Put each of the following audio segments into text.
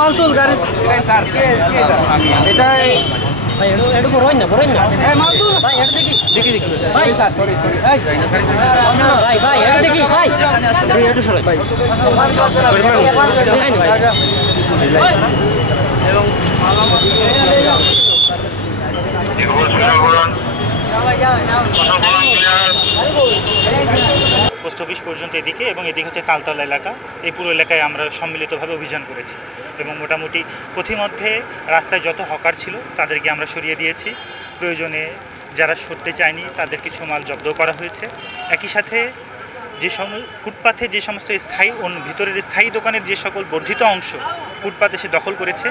মালতুল গাড়ি এটা post office পর্যন্ত এদিকে এবং এদিকে হচ্ছে তালতলা এলাকা। এই পুরো এলাকায় আমরা সম্মিলিতভাবে অভিযান করেছি এবং মোটামুটি পথিমধ্যে রাস্তায় যত হকার ছিল তাদেরকে আমরা সরিয়ে দিয়েছি। প্রয়োজনে যারা সরতে চায়নি তাদের কিছু মাল জব্দ করা হয়েছে। একই সাথে ফুটপাথে যে সমস্ত স্থায়ী ভিতরের স্থায়ী দোকানের যে সকল বর্ধিত অংশ ফুটপাথে সে দখল করেছে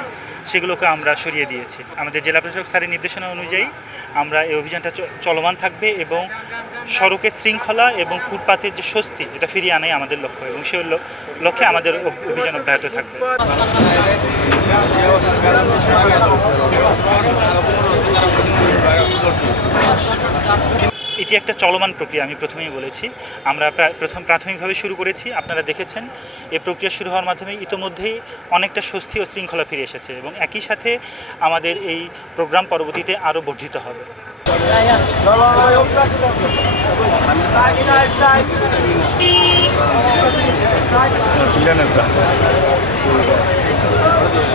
সেগুলোকে আমরা সরিয়ে দিয়েছি। আমাদের জেলা প্রশাসক স্যারের নির্দেশনা অনুযায়ী আমরা এই অভিযানটা চলমান থাকবে এবং সড়কের শৃঙ্খলা এবং ফুটপাথের যে স্বস্তি এটা ফিরিয়ে আনাই আমাদের লক্ষ্য এবং সেই লক্ষ্যে আমাদের অভিযান অব্যাহত থাকবে। এটি একটা চলমান প্রক্রিয়া, আমি প্রথমেই বলেছি। আমরা প্রাথমিকভাবে শুরু করেছি, আপনারা দেখেছেন। এই প্রক্রিয়া শুরু হওয়ার মাধ্যমে ইতোমধ্যেই অনেকটা স্বস্তি ও শৃঙ্খলা ফিরে এসেছে এবং একই সাথে আমাদের এই প্রোগ্রাম পরবর্তীতে আরও বর্ধিত হবে।